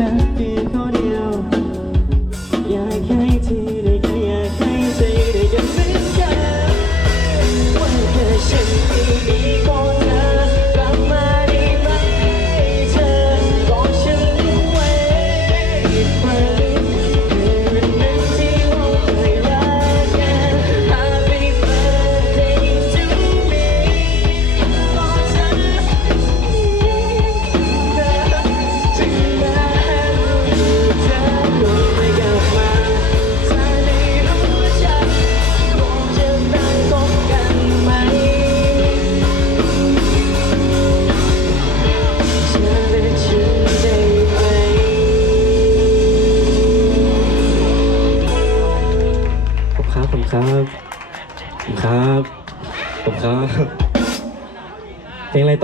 that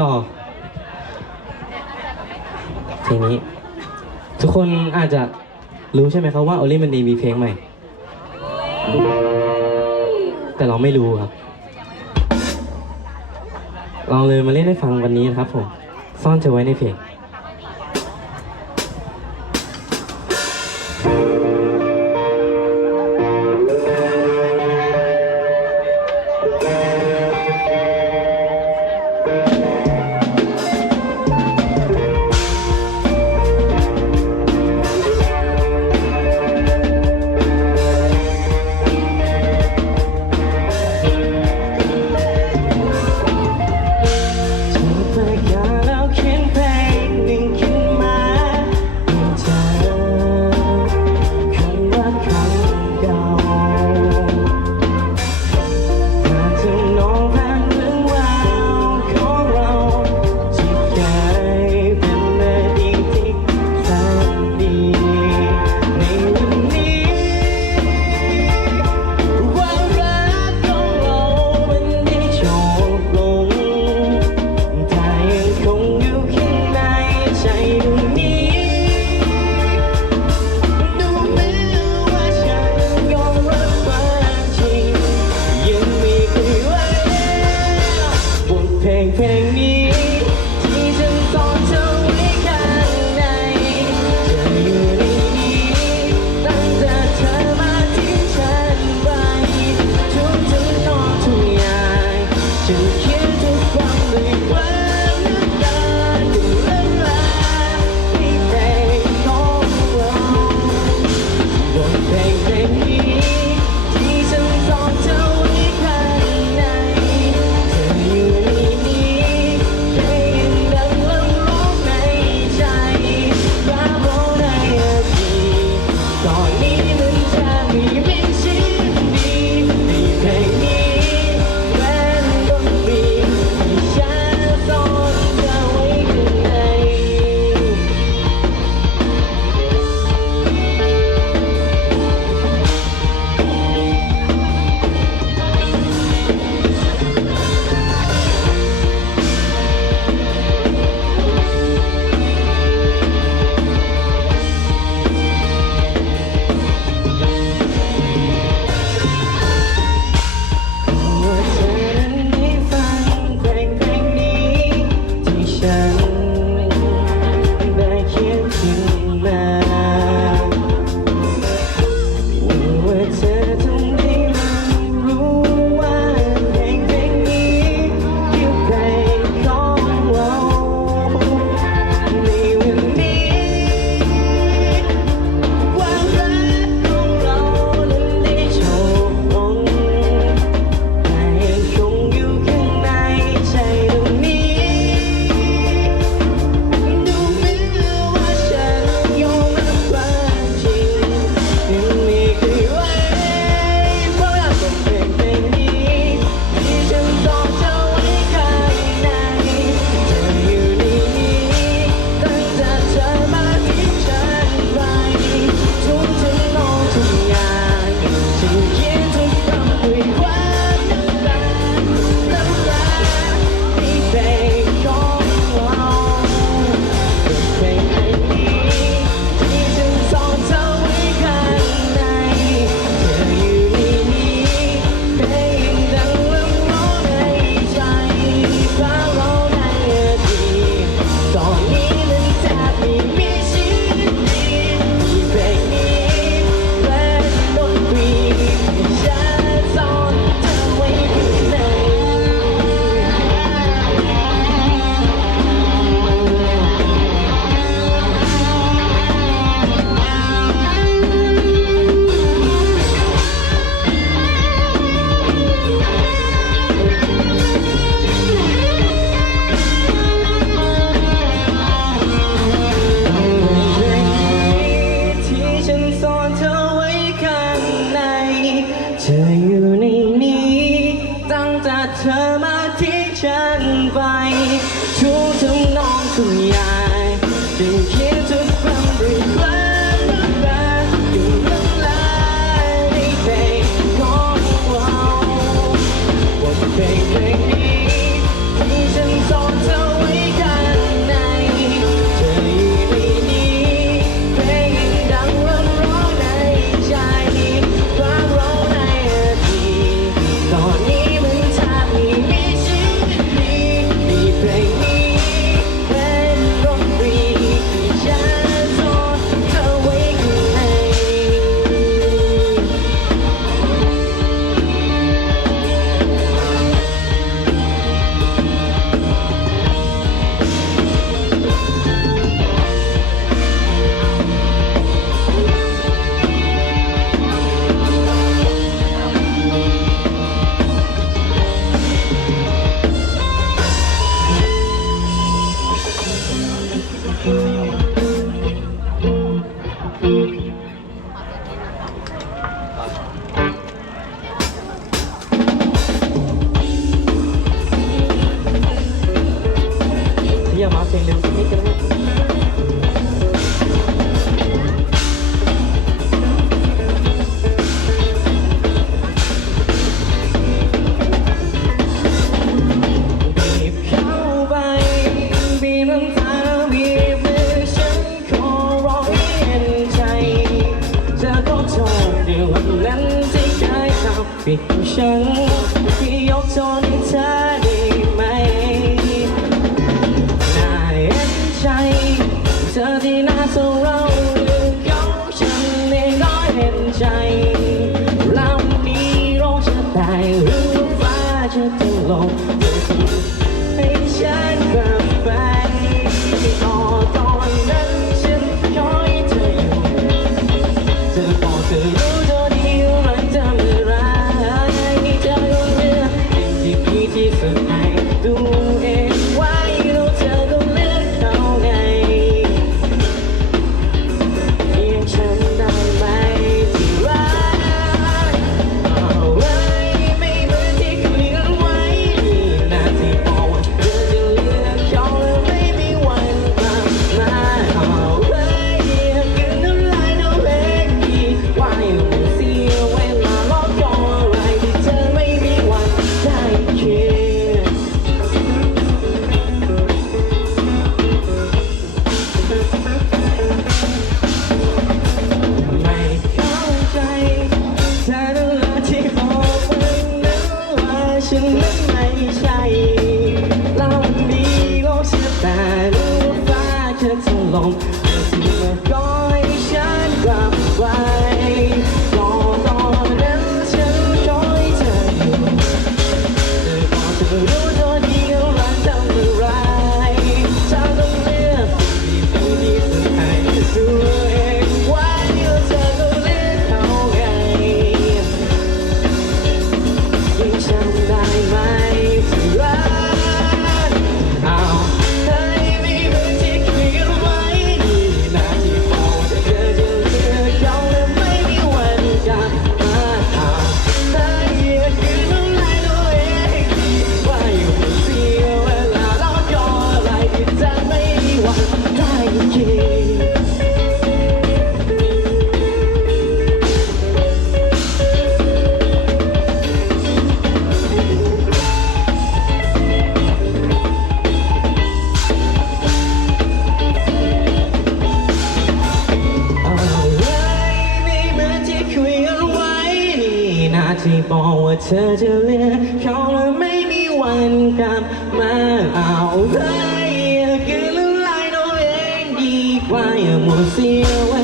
ต่อ เพลงนี้ ทุกคนอาจจะรู้ใช่ไหมครับว่าโอลิมันดีมีเพลงใหม่ แต่เราไม่รู้ครับ ลองเลยมาเล่นให้ฟังวันนี้นะครับผม ซ่อนเธอไว้ในเพลง to you. ที่บอกว่าเธอจะเลือกเขาแล้ไม่มีวันกลับมาเอาเลยกินละลายตัวเองดีกว่าอย่าหมดเสียว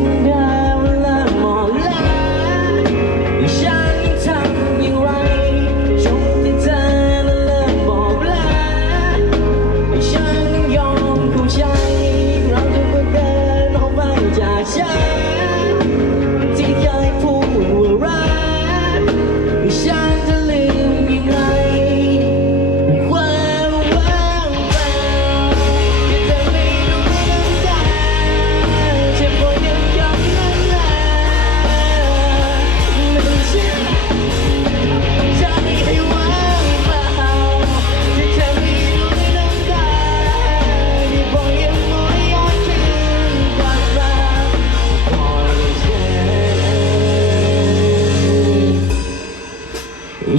down.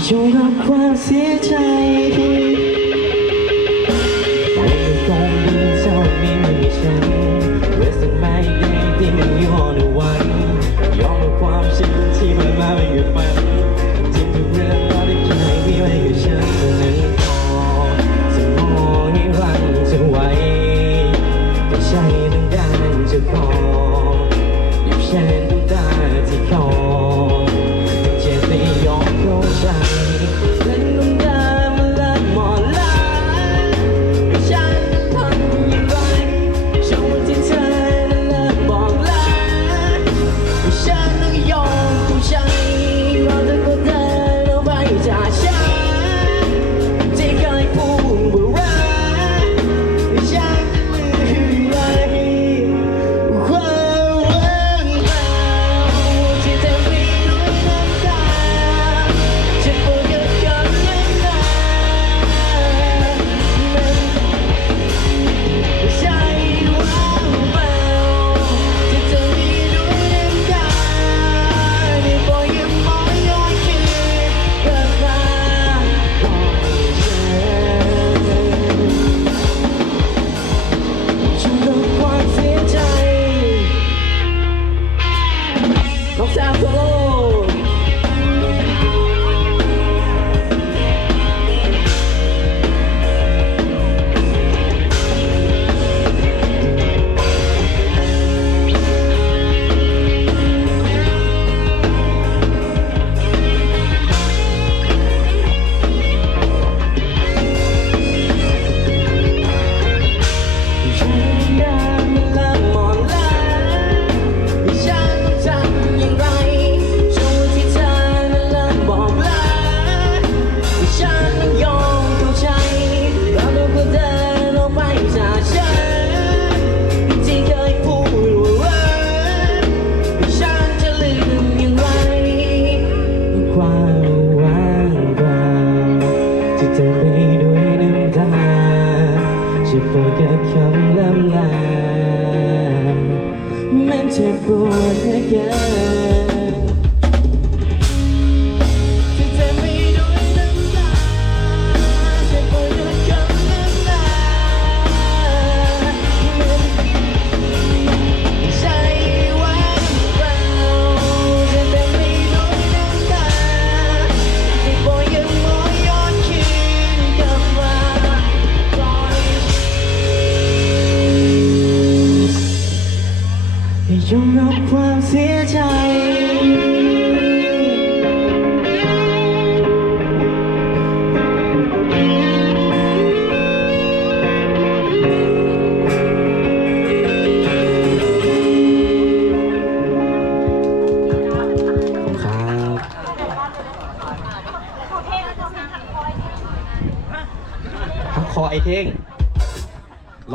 ช่วยลดความเสียใจ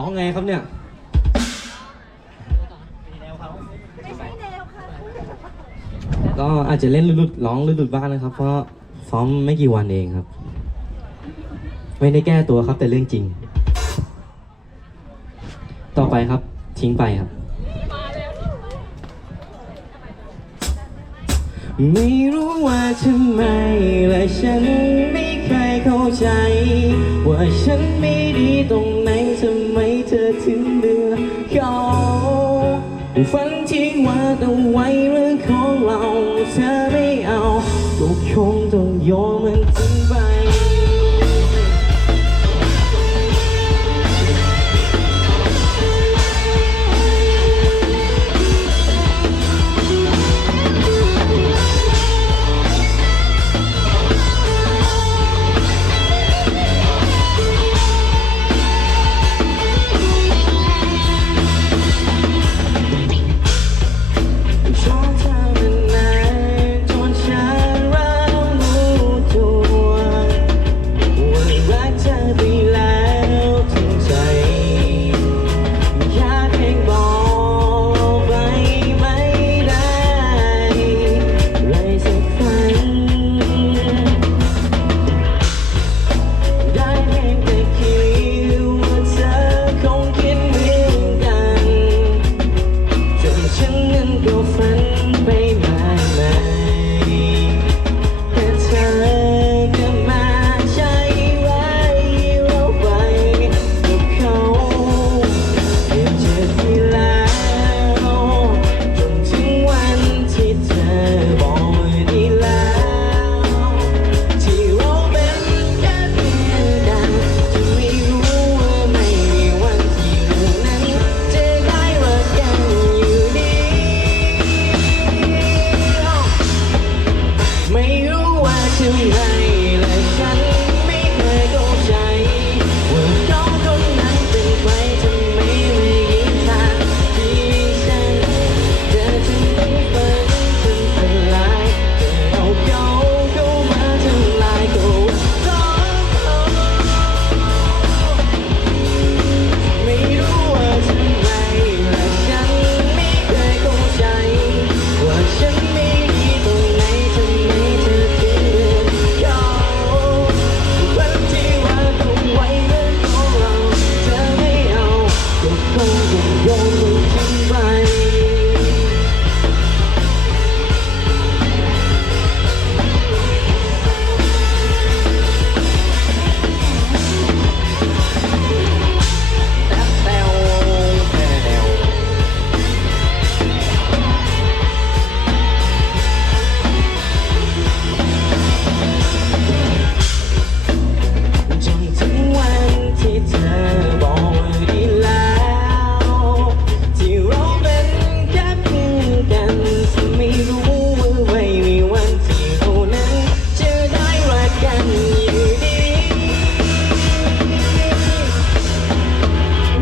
อไงครับเนี่ยไม่ใช่แนวค่ะก็อาจจะเล่นรุดๆร้องรุดบ้างนะครับ เพราะซ้อมไม่กี่วันเองครับ ไม่ได้แก้ตัวครับแต่เรื่องจริง ต่อไปครับทิ้งไปครับ ไม่รู้ว่าทำไมและฉันไม่เคยเข้าใจ ว่าฉันไม่ดีตรงไหน เธอถึงเบื่อเขาฝันทิ้งว่าต้องไว้เรื่องของเราเธอไม่เอาก็คงต้องยอมมัน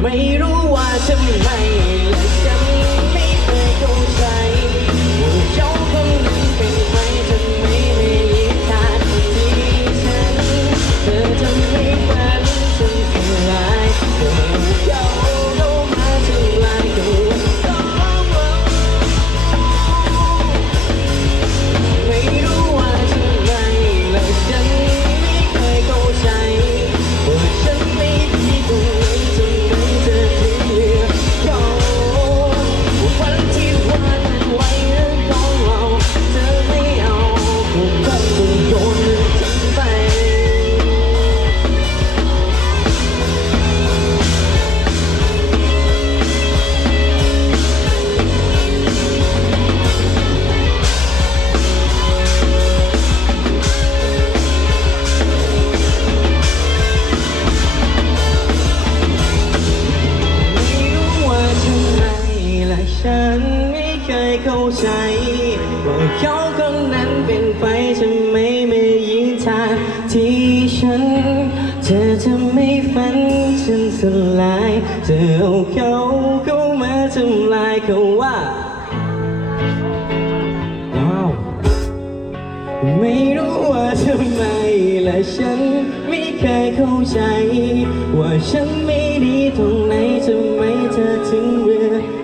ไม่รู้ว่าทำไมและฉันไม่เคยคงใจ ไม่รู้ว่าทำไมและฉันไม่เคยเข้าใจ ว่าฉันไม่ดีตรงไหนทำไมเธอถึงเรือ